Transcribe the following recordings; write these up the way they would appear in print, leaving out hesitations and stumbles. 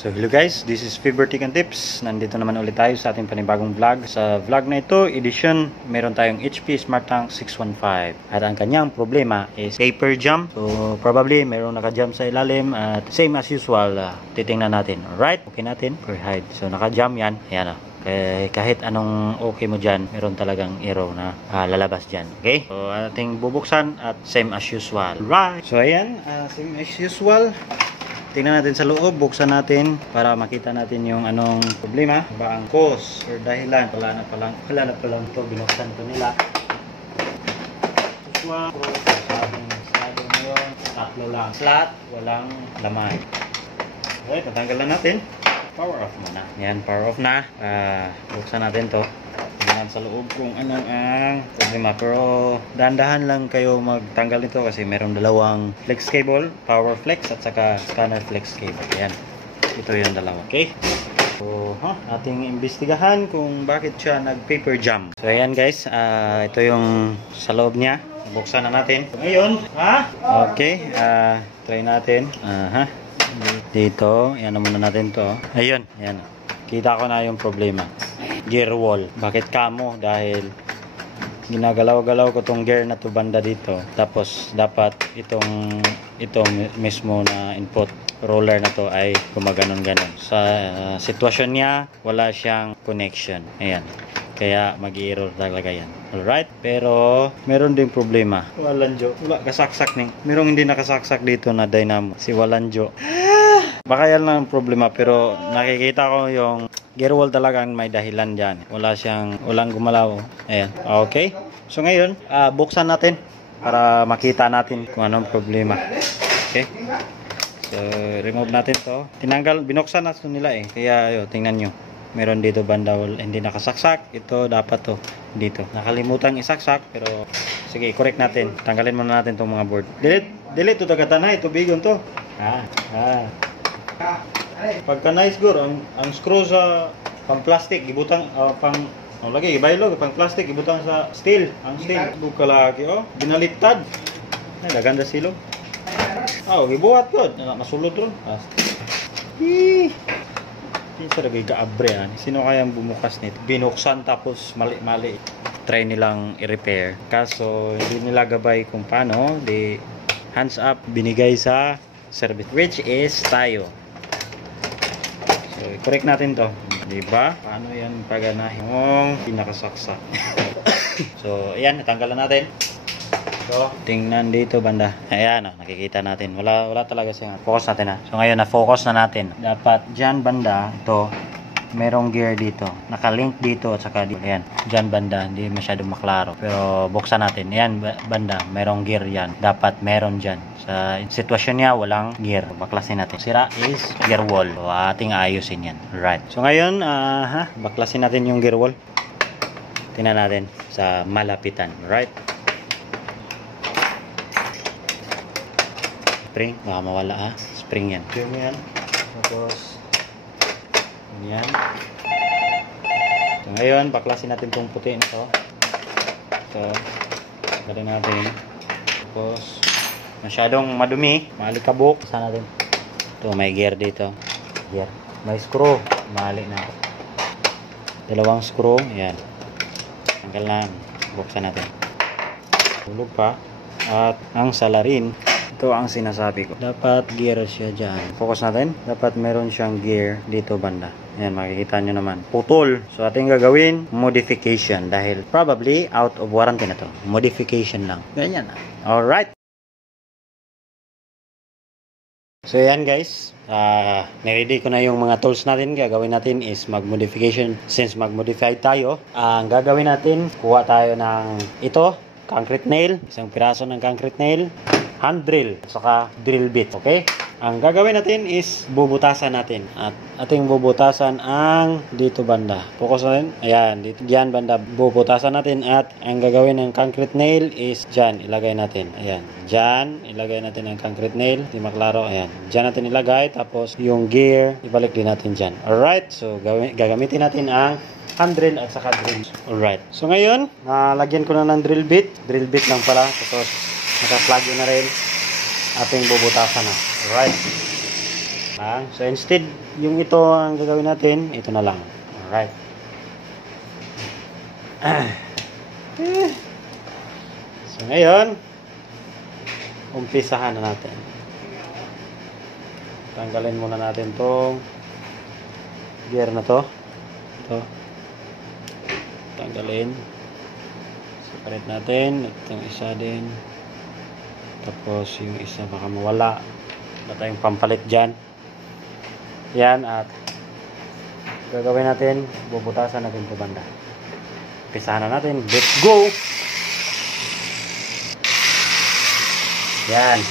So hello guys, this is Fiber Tech and Tips. Nandito naman ulit tayo sa ating panibagong vlog. Sa vlog na ito, edition, meron tayong HP Smart Tank 615. At ang kanyang problema is paper jam. So probably meron naka-jam sa ilalim at same as usual, titingnan natin. Alright, okay natin per hide. So naka-jam yan, ayan o. Kahit anong okay mo dyan, meron talagang error na lalabas dyan. Okay? So ating bubuksan at same as usual. Right. So ayan, same as usual. Tingnan natin sa loob, buksan natin para makita natin yung anong problema. Ba ang cause or dahilan. Wala na palang ito, binuksan ko nila. Usual, sa ating estado ngayon, tatlo lang. Flat, walang laman. Okay, tatanggalan natin. Power off muna. Yan, power off na. Buksan natin to. Tingnan sa loob kung anong ang problema. Pero dahan-dahan lang kayo magtanggal nito kasi meron dalawang flex cable, power flex at saka scanner flex cable. Yan. Ito yung dalawa. Okay? So, ating imbestigahan kung bakit siya nag-paper jam. So, ayan guys. Ito yung sa loob niya. Buksan na natin. So, ngayon, okay. Try natin. Dito. Yan na muna natin to. Ayun. Ayan. Kita ko na yung problema. Gear wall. Bakit kamo? Dahil ginagalaw-galaw ko tong gear na to banda dito. Tapos dapat ito mismo na input roller na to ay gumaganon-ganon. Sa sitwasyon niya, wala siyang connection. Ayan. Kaya mag-i-error talaga yan. Alright? Pero meron din problema. Walanjo. Wala kasaksak ning. Merong hindi nakasaksak dito na dynamo. Si walanjo. Baka yan lang ang problema, pero nakikita ko yung gear wall talaga may dahilan dyan. Walang gumalaw. Ayan. Okay. So ngayon, buksan natin para makita natin kung anong problema. Okay. So, remove natin to. Binuksan na nila eh. Kaya ayo, tingnan nyo. Meron dito banda wall, hindi nakasaksak. Ito dapat to dito. Nakalimutan isaksak, pero sige, correct natin. Tanggalin muna natin tong mga board. Delete to tagatanay, tubigon to. Pagka nice gur, ang screw sa pang plastic gibutang lagi ibaylog pang plastic gibutang sa steel. Ang steel buka lagi binaliktad. Ay gaganda silog. Gibuhat gud. Masulod ron. Isa lagi gaabre Sino kayang bumukas nito? Binuksan tapos mali-mali. Try nilang i-repair. Kaso hindi nila gabay kung paano. Di hands up binigay sa service, which is tayo. So, i-correct natin to. Diba? Paano yan paganahin yung pinakasaksak? So, ayan. Natanggalan natin. So, tingnan dito banda. Ayan, nakikita natin. Wala talaga siya. Focus natin So, ngayon, na-focus na natin. Dapat dyan banda, ito, merong gear dito. Nakalink dito at saka dito. Ayan. Dyan banda. Hindi masyadong maklaro. Pero, buksan natin. Ayan, banda. Merong gear yan. Dapat meron dyan. Sa sitwasyon niya, walang gear. Baklasin natin. Sira is gear wall. So, ating ayusin yan. Right. So, ngayon, baklasin natin yung gear wall. Tingnan natin sa malapitan. Right. Spring. Baka mawala Spring yan. Spring yan. Tapos, yan. So, ngayon, baklasin natin itong puti nito. So, galing natin. Tapos, masyadong madumi, malikabok. Saan natin? Ito, may gear dito. Gear. May screw. Mali na ako. Dalawang screw. Yan. Tanggal lang. Buksan natin. Tulog pa. At ang salarin. Ito ang sinasabi ko. Dapat gear siya dyan. Focus natin. Dapat meron siyang gear dito banda. Ayan, makikita nyo naman. Putol. So, ating gagawin, modification. Dahil probably out of warranty na to. Modification lang. Ganyan Alright. So, ayan guys. Niready ko na yung mga tools natin. Gagawin natin is mag-modification. Since mag-modify tayo, ang gagawin natin, kuha tayo ng ito, concrete nail. Isang piraso ng concrete nail. Hand drill, saka drill bit, okay? Ang gagawin natin is bubutasan natin. At ating bubutasan ang dito banda. Focus natin. Ayan, dito diyan banda bubutasan natin at ang gagawin ng concrete nail is diyan ilagay natin. Ayan, diyan ilagay natin ang concrete nail. Di maklaro. Ayan, diyan natin ilagay tapos yung gear ibalik din natin diyan. Alright, so gagamitin natin ang hand drill at saka drill. Alright. So ngayon, lagyan ko na ng drill bit. Drill bit lang pala. Tapos naka-plug in na rin ating bubutasan na. Alright. lang. So instead, yung ito ang gagawin natin, ito na lang. Alright. So ngayon, umpisahan na natin. Tanggalin muna natin tong gear na to. Ito. Tanggalin. Separate natin. Itong isa din. Tapos yung isa baka mawala. Wala tayong pampalit dyan. Yan, at gagawin natin, bubutasan natin ito banda. Pisahan na natin. Let's go! Yan.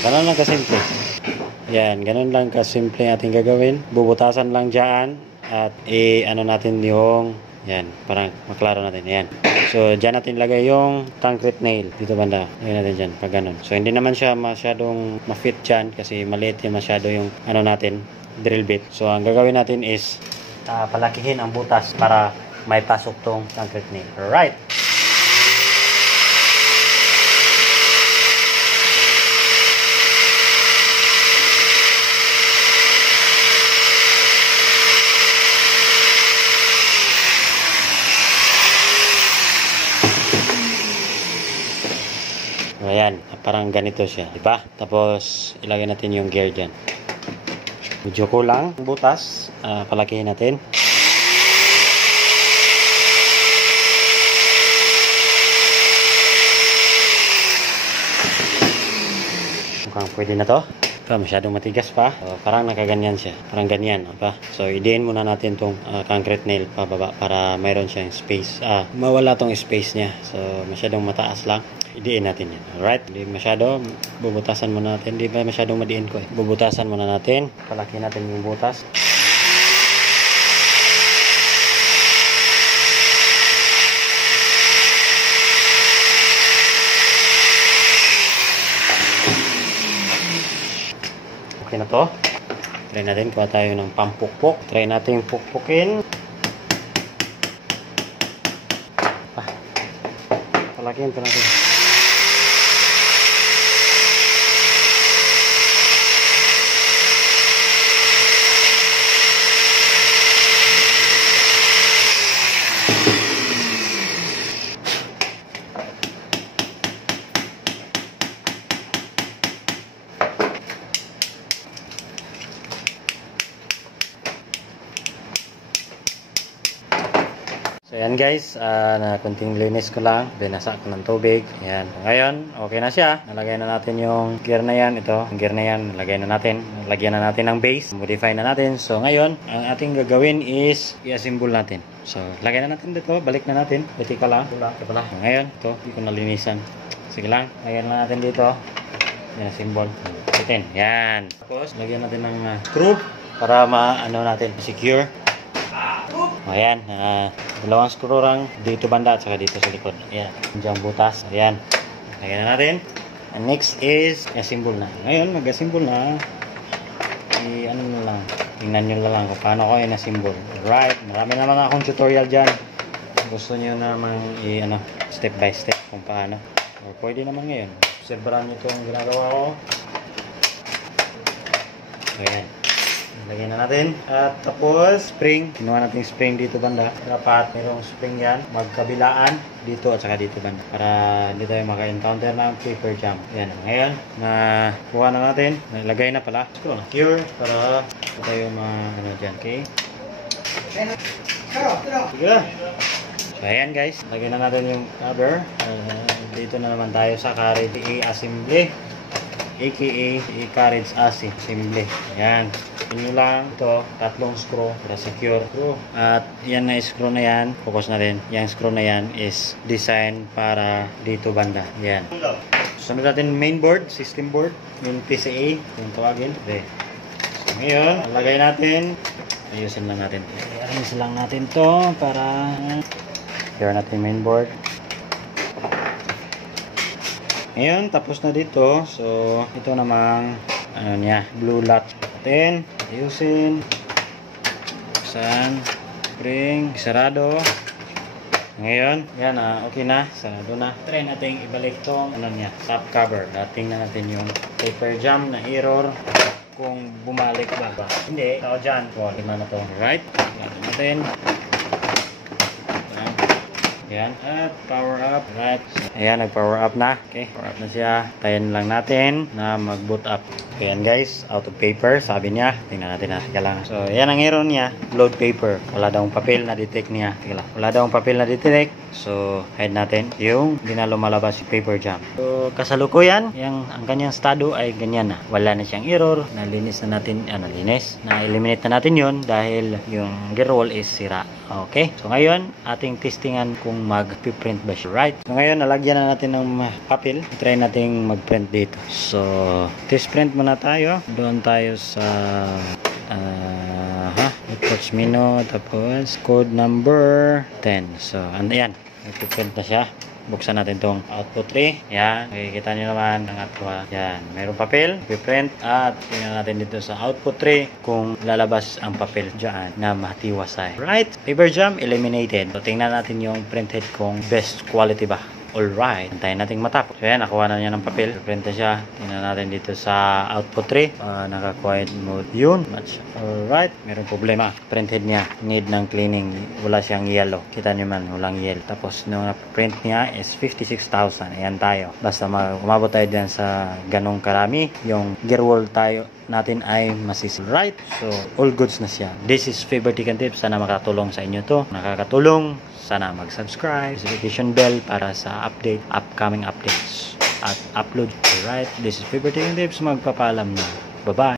Ganun lang kasimple. Yan, ganun lang kasimple ating gagawin. Bubutasan lang dyan at ano natin yung yan, parang maklaro natin. Yan. So, dyan natin lagay yung concrete nail. Dito banda. Lagay natin dyan. Pag ganun. So, hindi naman siya masyadong ma-fit dyan kasi maliit yung masyado yung ano natin, drill bit. So, ang gagawin natin is palakihin ang butas para may pasok tong concrete nail. Alright. Ayan, parang ganito siya, di ba? Tapos ilagay natin yung gear diyan. Medyo kulang ang butas, palakihin natin. Mukhang pwede na to. Masyadong matigas pa. So, parang nakaganyan siya. Parang ganyan. Diba? So, idiin muna natin tong concrete nail pababa para mayroon siyang space. Mawala tong space niya. So, masyadong mataas lang. Idiin natin yan. Alright? Hindi masyado. Bubutasan muna natin. Hindi ba masyadong madiin ko eh. Bubutasan muna natin. Palaki natin yung butas. Okay na to. Try natin. Kuha tayo ng pampukpok. Try natin pukpukin. Palakihin pa natin. So yan guys, na kunting linis ko lang, binasa ko ng tubig. Ayan. Ngayon, okay na siya. Nalagay na natin yung gear na yan. Ito, yung gear na yan, nalagay na natin. Lagyan na natin ng base. Modify na natin. So ngayon, ang ating gagawin is i-assemble natin. So, lagay na natin dito. Balik na natin. Buti ka lang. Ngayon, ito, hindi ko nalinisan. Sige lang, lagyan na natin dito. I-assemble. Bitin. Yan. Tapos, lagyan natin ng screw para ma-ano natin, secure. Ayan, dalawang screw lang dito banda at saka dito sa likod. Ayan, diyan butas. Ayan, lagyan na natin. And next is assemble na. Ngayon, mag-assemble na. Ano na lang, tingnan nyo na lang kung paano ko in-assemble. Right, marami naman akong tutorial dyan. Gusto nyo naman step by step kung paano. Or pwede naman ngayon. Observeran nyo itong ginagawa ko. Ayan. Lagyan na natin. At tapos, spring. Kinuha natin spring dito banda. Dapat mayroong spring yan. Magkabilaan dito at saka dito banda. Para hindi tayo maka-encounter ng paper jam. Yan. Ngayon, kuha na natin. Nalagay na pala. Secure para tayo dyan. Okay? Sige. So, ayan guys. Lagyan na natin yung cover. Dito na naman tayo sa carriage assembly. AKA carriage assembly. Ayan. Inyo lang ito, tatlong screw para secure. At yan na screw na yan, focus na rin. Yung screw na yan is design para dito banda. Yan. Sunod natin main board, system board, yung PCA, yung tawagin. Okay. So ngayon, lagay natin. Ayusin lang natin. Ayusin lang natin to para secure natin main board. Ngayon, tapos na dito. So, ito namang blue latch natin. Ayusin. Buksan. Spring. Sarado. Ngayon, yan okay na. Sarado na. Try natin ibalik tong ano niya, top cover. Tingnan natin yung paper jam na error. Kung bumalik ba. Hindi, ako dyan. Lima na to. Right? Lagyan natin. Yan. At power up. Right. Ayan, nag-power up na. Okay, power up na siya. Tayin lang natin na mag-boot up. Ayan guys, out of paper. Sabi niya. Tingnan natin kailangan. So, yan ang error niya. Load paper. Wala daw papel na detect niya. Wala daw papel na detect. So, hide natin yung hindi na lumalabas yung paper jam. So, kasalukuyan, ang kanyang estado ay ganyan na. Wala na siyang error. Nalinis na natin, na-eliminate na natin yun dahil yung gear wall is sira. Okay? So, ngayon, ating testingan kung mag-print ba siya. Right? So, ngayon, nalagyan na natin ng papel. Try natin mag-print dito. So, test print muna tayo. Doon tayo sa approach menu, tapos code number 10. So, yan. Nag-print na siya. Buksan natin tong output tray. Yan. Makikita nyo naman ang atwa. Yan. Mayroong papel. Piprint. At tingnan natin dito sa output tray kung lalabas ang papel dyan na matiwasay. Right. Paper jam eliminated. So, tingnan natin yung printhead kung best quality ba. Alright. Antayin natin matapos. So, yan. Nakuha na niya ng papel. Piprint na siya. Tingnan natin dito sa output tray. Naka-quiet mode. Yun. Match. Alright. Mayroong problema. Printhead niya. Need ng cleaning. Wala siyang yellow. Kita nyo man. Walang yellow. Tapos, nung print niya is 56,000. Ayan tayo. Basta umabot tayo dyan sa ganong karami. Yung gear wall natin ay masisil. Right? So, all goods na siya. This is Faber Tech and Tips. Sana makatulong sa inyo to. Nakakatulong. Sana mag-subscribe. Notification bell para sa upcoming updates at upload. Alright? This is Faber Tech and Tips. Magpapaalam na. Bye-bye.